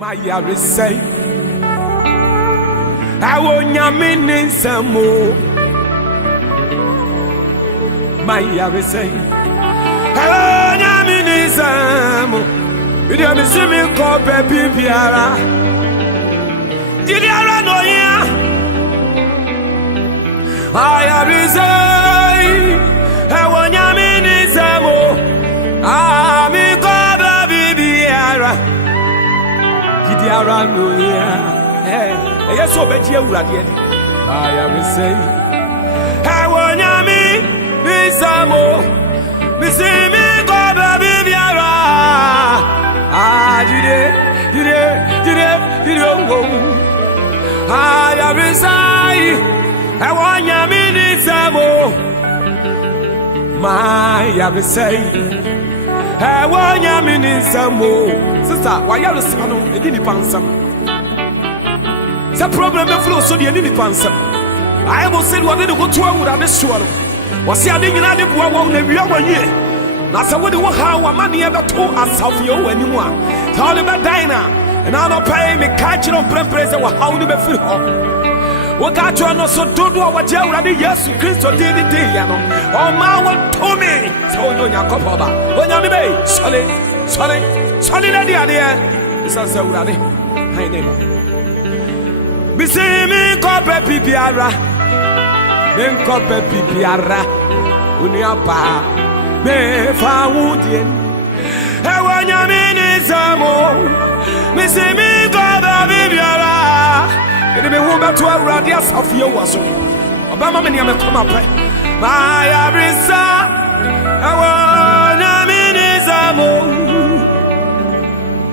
Ayaresa Onyame Nsem Ayaresa Onyame Nsem Idia me see me call baby biara Didiara no ya Ayaresa Onyame Nsem Ami call baby biara Didiara no ya yes so be dia wura de Ayaresa Onyame Nsem me see me call baby biara Ayaresa Onyame Nsem Ayaresa Onyame Nsem sister Ayaresa no edi ni pansam the problem be flow so the ni pansam I will say what they go to awura be suaro was say ade nyina de boa wo na wiya wanye na say wo de wo ha wa mane e beto asafo yo wanimu a tell the diner and I don't pay me catching on premprese wa how ni be free ho wo ka to no so dodo wa je awura de Yesu Kristo de ya no o ma wo to me so no nya kopo ba onyame be sole na dia de isa se awura de hai ne bisi mi kope pipiara men kope pipiara uni apa me fa wudie Onyame Nsem bisi mi kope pipiara ede me wo beto awurade asafie waso obama me ne me koma pe Ayaresa Onyame Nsem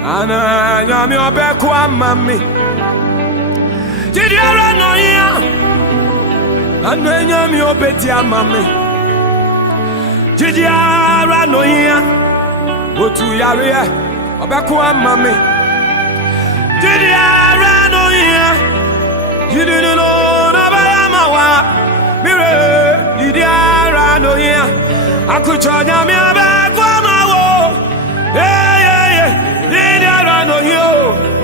ana nyame obeko amame Didiara no ya ana nyame obeti amame Didiara no ya otu yare obeko amame Didiara no ya Didiara no na ba amawa mire Didiara no ya akucho nyame obeko amawo Didiara no yo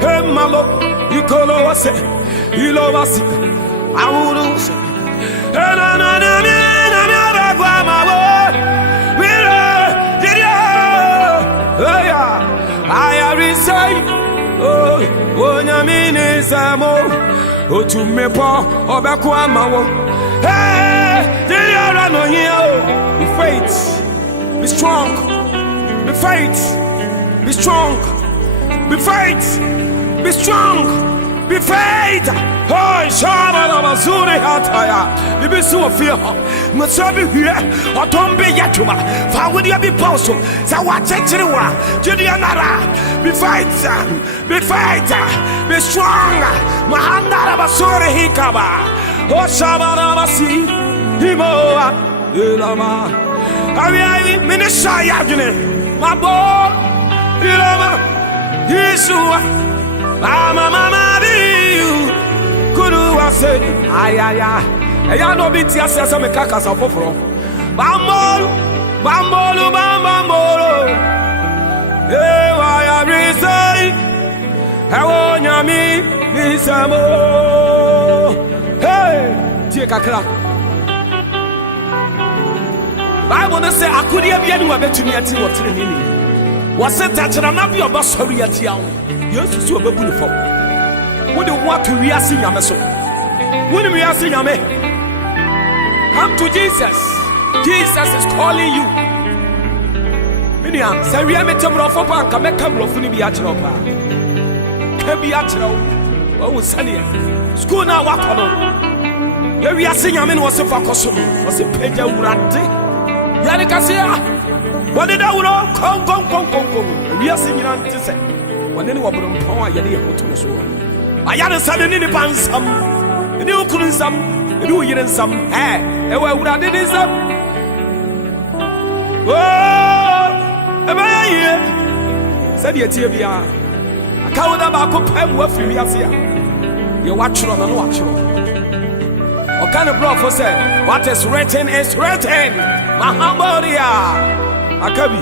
hemalo ikolo wase ilo wasi awuru se na me obeko amawo mire Didiara Ayaresa Onyame Nsem otumepo obeko amawo Didiara no here be faith be strong be faith be strong be faith be strong be faith oh shama na mazuri hataya bibi so fear msabi here otombe yatuma fa wodi abi pauso za wa chechire wa Didiara be faith be strong mahandara basore hikaba oh shama na masi himoa ilama awi minister yagune mabo ilama Yeshua mama biu kuru wase ayaya eya no bi ti ase me kaka sa foforo bambolo Ayaresa Onyame Nsem hey tie kakra Bible no say akodi bia ni wa betumi ati wotre ni wase tachira na bi obasori ati awo Yesu si obebu ni fo wo de what to we asi nyame so wo ni we asi nyame come to Jesus is calling you Minia say we am temro fo pa nka meka brofo ni bi a kire opa ka bi a kire wo sane school na wakono ye we asi nyame no se fa koso no se peja wurade yani kasia wode da wuro kon we asi nyina ntse wone ni wobro mpon ayade ye hoto so Ayaresa ni pansam ni ukuru nsam ni uyire nsam ewa wurade ni nsam ebaye said ye tie bia akawuda ba ko pam wa firi ase a ye watchro na no watchro o kana bro for say what is written is written mahamboria akabi